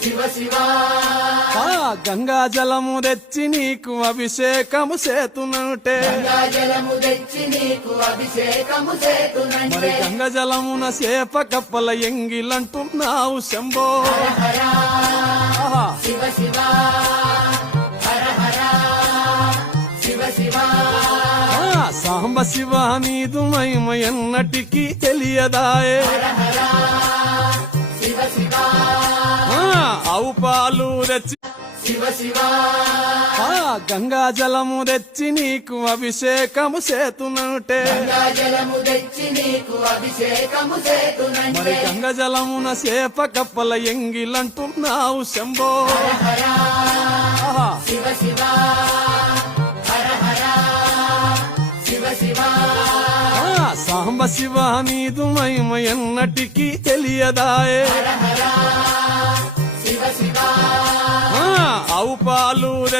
శివ శివ గంగా జలము తెచ్చి నీకు అభిషేకము చేతునంటే గంగా జలము తెచ్చి నీకు అభిషేకము చేతునంటే మరి గంగ జలమున చేప కప్పల ఎంగిలంటున్నావు శంభో హర ఆహా. శివ శివ హర హర శివ శివ సాంబ శివ నీదు మహిమ ఎన్నటికీ తెలియదాయే హర హర శివ శివ ఆవు పాలు తెచ్చి శివ శివ గంగా జలము తెచ్చి నీకు అభిషేకము చేతునంటే గంగా జలము తెచ్చి నీకు అభిషేకము మరి చేతునంటే గంగ జలమున చేప కప్పల ఎంగిలంటున్నావు శంభో హర ఆహా. శివ శివ హర హర శివ శివ సాంబ శివ నీదు మహిమ ఎన్నటికీ తెలియదాయే హర హర శివ శివ ఆవు పాలు తెచ్చి